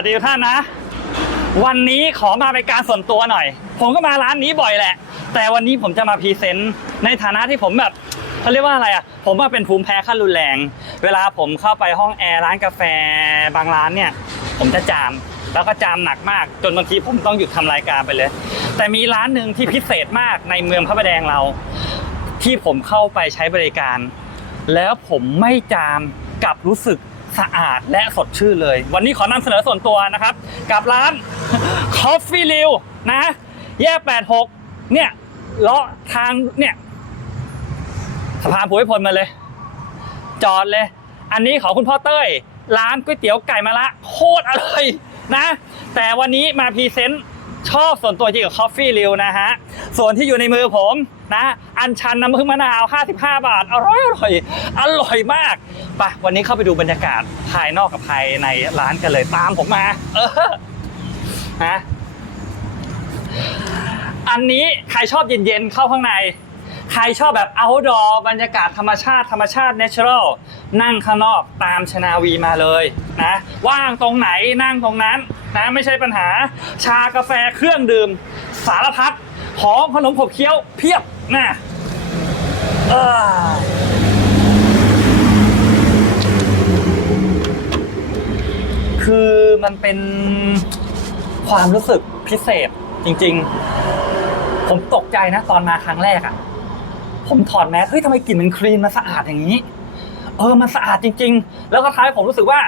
วัสดีทุกท่านนะ วันนี้ขอมาเป็นการส่วนตัวหน่อย ผมก็มาร้านนี้บ่อยแหละ แต่วันนี้ผมจะมาพรีเซนต์ในฐานะที่ผมแบบเขาเรียกว่าอะไรอะ ผมว่าเป็นภูมิแพ้ขั้นรุนแรง เวลาผมเข้าไปห้องแอร์ร้านกาแฟบางร้านเนี่ย ผมจะจาม แล้วก็จามหนักมาก จนบางทีผมต้องหยุดทำรายการไปเลย แต่มีร้านหนึ่งที่พิเศษมากในเมืองพระประแดงเรา ที่ผมเข้าไปใช้บริการ แล้วผมไม่จามกลับรู้สึก สะอาดและสดชื่นเลย วันนี้ขอนำเสนอส่วนตัวนะครับ กับร้าน Coffee r e w นะ แยก 86 เนี่ยเลาะทางเนี่ยสะพานภูมิพลมาเลย จอดเลย อันนี้ของคุณพ่อเต้ย ร้านก๋วยเตี๋ยวไก่มะละ โคตรอร่อยนะ แต่วันนี้มาพรีเซนต์ชอบส่วนตัวจริงกับ Coffee r e w นะฮะ ส่วนที่อยู่ในมือผม นะอันชันน้ำผึ้งมะนาว 55 บาท อร่อยอร่อยอร่อยมากไปวันนี้เข้าไปดูบรรยากาศภายนอกกับภายในร้านกันเลยตามผมมา เออนะอันนี้ใครชอบเย็นๆเข้าข้างใน ใครชอบแบบ outdoor บรรยากาศธรรมชาติธรรมชาติ natural นั่งข้างนอกตามชนาวีมาเลยนะว่างตรงไหนนั่งตรงนั้นนะไม่ใช่ปัญหา ชากาแฟเครื่องดื่ม สารพัดของขนมขบเคี้ยวเพียบ นะเออคือมันเป็นความรู้สึกพิเศษจริง ๆ ผมตกใจนะ ตอนมาครั้งแรกอะ ผมถอดแมสเฮ้ยทำไมกลิ่นมันคลีนมันสะอาดอย่างนี้ เออมันสะอาดจริง ๆ แล้วก็ท้ายผมรู้สึกว่า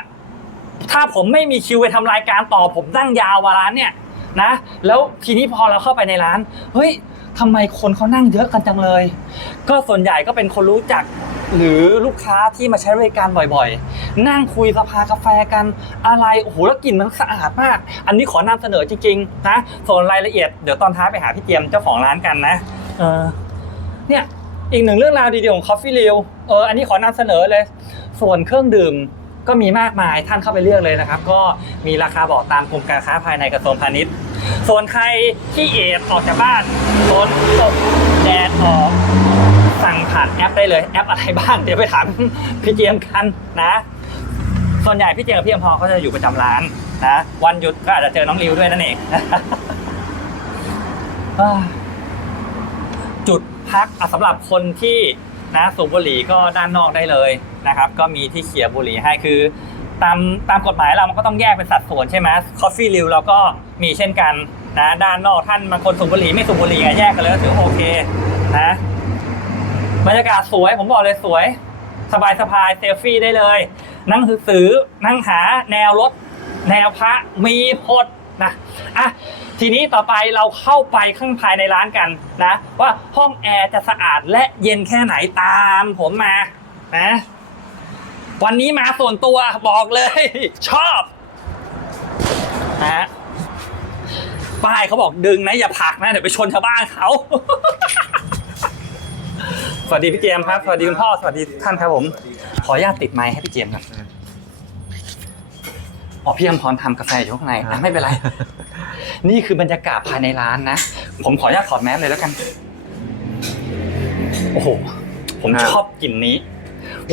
ถ้าผมไม่มีคิวไปทำรายการต่อผมนั่งยาววาร้านเนี่ยนะ แล้วทีนี้พอเราเข้าไปในร้าน เฮ้ย ทำไมคนเขานั่งเยอะกันจังเลย ก็ส่วนใหญ่ก็เป็นคนรู้จักหรือลูกค้าที่มาใช้บริการบ่อยๆ นั่งคุยสภากาแฟกันอะไรโอ้โหแล้วกลิ่นมันสะอาดมาก อันนี้ขอนำเสนอจริงๆนะส่วนรายละเอียดเดี๋ยวตอนท้ายไปหาพี่เจียมเจ้าของร้านกันนะเออเนี่ยอีกหนึ่งเรื่องราวดีๆของ Coffee r e w เอออันนี้ขอนำเสนอเลย ส่วนเครื่องดื่มก็มีมากมายท่านเข้าไปเลือกเลยนะครับ ก็มีราคาบอกตามกรมการค้าภายในกระทรวงพาณิชย์ ส่วนใครที่เอดออกจากบ้านฝนตกแดดออกสั่งผ่านแอปได้เลยแอปอะไรบ้างเดี๋ยวไปถามพี่เจียมกันนะ ส่วนใหญ่พี่เจียมกับพี่อมพอเขาจะอยู่ประจำร้านนะวันหยุดก็อาจจะเจอน้องริวด้วยนั่นเองจุดพักสำหรับคนที่นะสูบบุหรี่ก็ด้านนอกได้เลยนะครับ ก็มีที่เขียบุหรี่ให้คือ ตามตามกฎหมายเรามันก็ต้องแยกเป็นสัดส่วนใช่ไหมคอฟฟี่ริวเราก็มีเช่นกันนะด้านนอกท่านบางคนสูบบุหรี่ไม่สูบบุหรี่ไงแยกกันเลยก็ถือโอเคนะบรรยากาศสวยผมบอกเลยสวย สบายสบายเซลฟี่ได้เลย นั่งสือนั่งหาแนวรถ แนวพระมีพดนะอะทีนี้ต่อไปเราเข้าไปข้างภายในร้านกันนะ ว่าห้องแอร์จะสะอาดและเย็นแค่ไหนตามผมมานะ วันนี้มาส่วนตัวบอกเลย ชอบนะฮะป้ายเขาบอกดึงนะอย่าผลักนะเดี๋ยวไปชนชาวบ้านเขาสวัสดีพี่เจมส์ครับสวัสดีคุณพ่อสวัสดีท่านครับผม ขออนุญาตติดไมค์ให้พี่เจมส์ครับอ๋อพี่อมพรทำกาแฟอยู่ข้างในอะไม่เป็นไร นี่คือบรรยากาศภายในร้านนะ ผมขออนุญาตถอดแมสเลยแล้วกัน โอ้โห ผมชอบกลิ่นนี้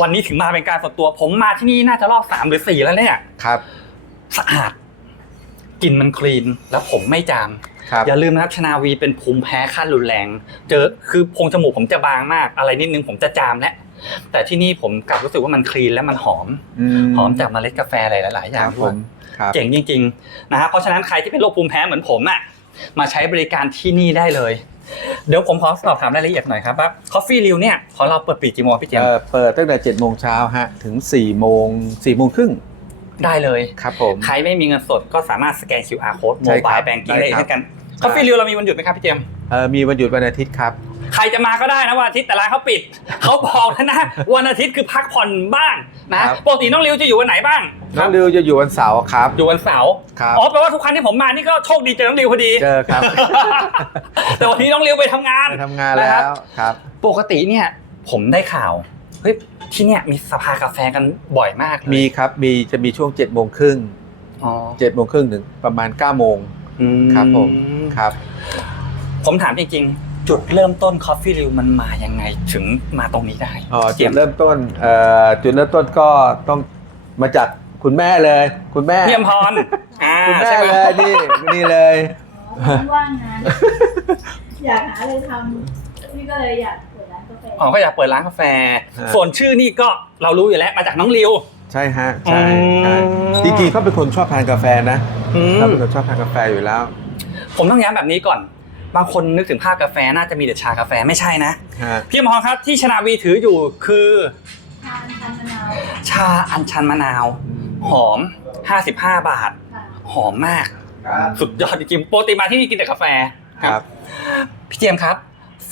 วันนี้ถึงมาเป็นการส่วนตัวผมมาที่นี่น่าจะรอบสามหรือสี่แล้วเนี่ยครับ สะอาดกลิ่นมันคลีนแล้วผมไม่จามครับอย่าลืมนะครับชนาวีเป็นภูมิแพ้ขั้นรุนแรง เจอคือโพรงจมูกผมจะบางมาก อะไรนิดนึงผมจะจามแล้วแต่ที่นี่ผมกลับรู้สึกว่ามันคลีนและมันหอม หอมจากเมล็ดกาแฟหลาย ๆอคย่างรับด้ผวยมครับเจ๋งจริง ๆ นะฮะเพราะฉะนั้นใครที่เป็นโรคภูมิแพ้เหมือนผมอะมาใช้บริการที่นี่ได้เลย เดี๋ยวผมขอสอบถามรายละเอียดหน่อยครับว่า Coffee r e w เนี่ยของเราเปิดปิดกี่โมงพี่เจมเอ่ส์อเปิดตั้งแต่7โมงเช้าฮะถึง4โมง4โมงครึ่งได้เลย ครับผม ใครไม่มีเงินสดก็สามารถสแกน QR code ใช่ครับ mobile banking ได้ได้ครับ เช่นกัน Coffee r e w เรามีวันหยุดไหมครับพี่เจมส์เอ่อมีวันหยุดวันอาทิตย์ครับ ใครจะมาก็ได้นะวันอาทิตย์แต่ร้านเขาปิด เขาบอกแล้วนะวันอาทิตย์คือพักผ่อนบ้าง นะครับปกติน้องริวจะอยู่วันไหนบ้างน้องริวจะอยู่วันเสาร์ครับ อยู่วันเสาร์ครับอ๋อแปลว่าทุกครั้งที่ผมมานี่ก็โชคดีเจอน้องริวพอดีเจอครับ แต่วันนี้น้องริวไปทำงานไปทำงานแล้วครับ ปกติเนี่ยผมได้ข่าวเฮ้ยที่เนี่ยมีสภากาแฟกันบ่อยมากเลยมีครับมีจะมีช่วง7โมงครึ่งอ๋อ7โมงครึ่งถึงประมาณ9โมงอืครับผมครับ ผมถามจริงๆ จุดเริ่มต้น Coffee r e w มันมายังไงถึงมาตรงนี้ได้อ๋อเจีจุยดมเริ่มต้นเอ่อจุดเริ่มต้นก็ต้องมาจากคุณแม่เลย คุณแม่พี่อมพรอ่าคุณแม่ใช่ไหมเลยนี่นี่เลยอ๋อว่างงานอยากหาอะไรทำพี่ก็เลยอยากเปิดร้านกาแฟอ๋อก็อยากเปิดร้านกาแฟฮะส่วนชื่อนี่ก็เรารู้อยู่แล้วมาจากน้องริว ใช่ฮะใช่ใช่อืมจริงๆเขาเป็นคนชอบทานกาแฟนะอืเขามเป็นคนชอบทานกาแฟอยู่แล้ว ผมต้องย้ำแบบนี้ก่อน บางคนนึกถึงภาพกาแฟน่าจะมีแต่ชากาแฟไม่ใช่นะฮะพี่อมพรครับที่ชนาวีถืออยู่คือ ทานทานมะนาวชาอัญชันมะนาว หอม 55 บาท ค่ะหอมมาก สุดยอดจริงๆปกติมาที่นี่กินแต่กาแฟครับพี่เจมส์ครับ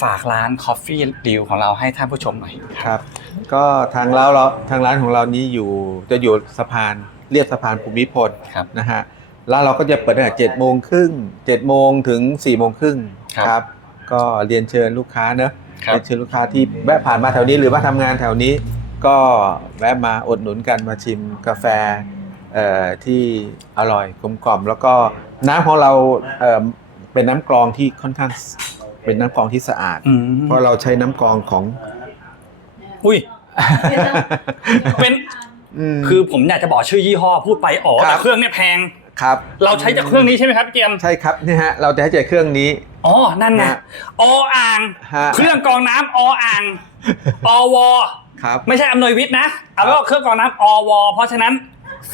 ฝากร้าน Coffee d e a l ของเราให้ท่านผู้ชมหน่อยครับ ก็ทางร้านเราทางร้านของเรานี้อยู่จะอยู่สะพานเรียบสะพานภูมิพลครับนะฮะ ร้านเราก็จะเปิดตั้งแต่เจ็ดโมงครึ่งเจ็ดโมงถึงสี่โมงครึ่งครับครับ ก็เรียนเชิญลูกค้าเนอะครับ เรียนเชิญลูกค้าที่แวะผ่านมาแถวนี้หรือว่าทำงานแถวนี้ ก็แวะมาอดหนุนกันมาชิมกาแฟเอ่อที่อร่อยกลมกล่อม แล้วก็น้ำของเราเอ่อเป็นน้ำกรองที่ค่อนข้างเป็นน้ำกรองที่สะอาด อืมเพราะเราใช้น้ำกรองของ อุ้ย เป็นมคือผมอยากจะบอกชื่อยี่ห้อพูดไปอ๋อครับแต่เครื่องเนี่ยแพง ครับ เราใช้จากเครื่องนี้ใช่ไหมครับพี่เจมส์ใช่ครับนี่ฮะเราจะให้เจอเครื่องนี้ อ๋อ นั่นไงฮะออ่าง ฮะ เครื่องกรองน้ำออ่างอวครับ ไม่ใช่อำนวยวิทย์นะเอาเป็นว่าเครื่องกรองน้ำอวเพราะฉะนั้น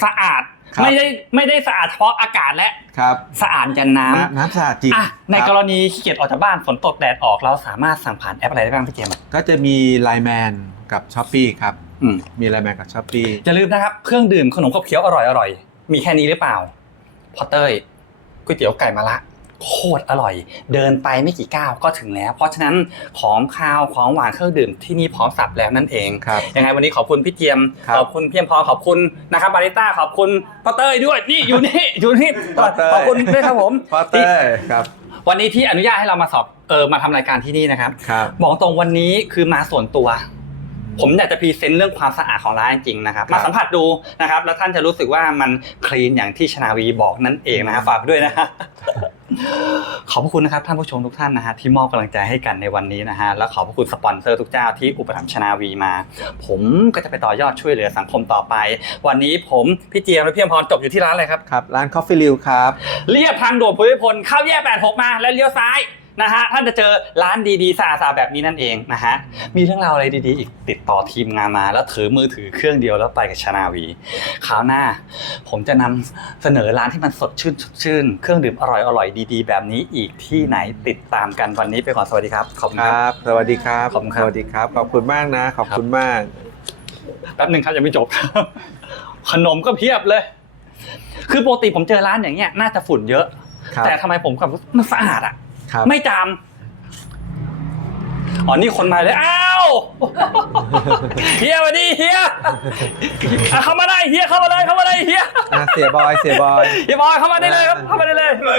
สะอาดครับ ไม่ได้ไม่ได้สะอาดเฉพาะอากาศและครับสะอาดยันน้ำน้ำน้ำสะอาดจริงอะในครับกรณีขี้เกียจออกจากบ้านฝนตกแดดออกเราสามารถสั่งผ่านแอปอะไรได้บ้างพี่เจมส์ก็จะมีไลแมนกับช้อปปี้ครับ อืมมีไลแมนกับช้อปปี้อย่าลืมนะครับเครื่องดื่มขนมขบเคี้ยวอร่อยอร่อยมีแค่นี้หรือเปล่า พอเต้ยก๋วยเตี๋ยวไก่มะระโคตรอร่อย เดินไปไม่กี่ก้าวก็ถึงแล้ว เพราะฉะนั้นของคาวของหวานเครื่องดื่มที่นี่พร้อมสับแล้วนั่นเองครับยังไงวันนี้ขอบคุณพี่เจียมครับขอบคุณพี่ยมพรขอบคุณนะครับบาริต้าขอบคุณพ่อเต้ยด้วยนี่อยู่นี่อยู่นี่พ่อเต้ยขอบคุณด้วยครับผมพอเต้ยครับวันนี้ที่อนุญาตให้เรามาสอบเออมาทำรายการที่นี่นะครับครับ บอกตรงวันนี้คือมาส่วนตัว ผมอยากจะพรีเซนต์เรื่องความสะอาดของร้านจริงๆนะครับครับมาสัมผัสดูนะครับ แล้วท่านจะรู้สึกว่ามันคลีนอย่างที่ชนาวีบอกนั่นเองนะฮะฝากด้วยนะฮะขอบพระคุณนะครับท่านผู้ชมทุกท่านนะฮะที่มอบกำลังใจให้กันในวันนี้นะฮะและขอบพระคุณสปอนเซอร์ทุกเจ้าที่อุปถัมภ์ชนาวีมา ผมก็จะไปต่อยอดช่วยเหลือสังคมต่อไป วันนี้ผมพี่เจียมและพี่อมพรจบอยู่ที่ร้านอะไรครับครับร้าน Coffee r e w ครับเรียบทางด่วนภูมิพลเข้าแยก86 มาแล้วเลี้ยวซ้าย นะฮะท่านจะเจอร้านดีๆสะอาดๆแบบนี้นั่นเองนะฮะมีเรื่องราวอะไรดีๆ อีกติดต่อทีมงานมาแล้วถือมือถือเครื่องเดียวแล้วไปกับชนาวีคราวหน้า ผมจะนำเสนอร้านที่มันสดชื่นสดชื่นเครื่องดื่มอร่อยๆดีๆ แบบนี้อีกที่ไหนติดตามกันวันนี้ไปก่อนสวัสดีครับขอบคุณคครัรับบสวัสดีครับ ขอบคุณครับ สวัสดีครับ ขอบคุณมากนะ ขอบคุณมาก แป๊บหนึ่งครับยังไม่จบ ขนมก็เพียบเลย คือปกติผมเจอร้านอย่างเงี้ยน่าจะฝุ่นเยอะ ครับ แต่ทำไมผมกับมันสะอาดอะ ครับไม่จามอ๋อนี่คนมาเลยอ้าวเฮียสวัสดีเฮียอะเข้ามาได้เฮียเข้ามาเลยเข้ามาเลยเฮียอะเสียบอยเสียบอย เฮียบอยเข้ามาได้เลยครับเข้ามาได้เลย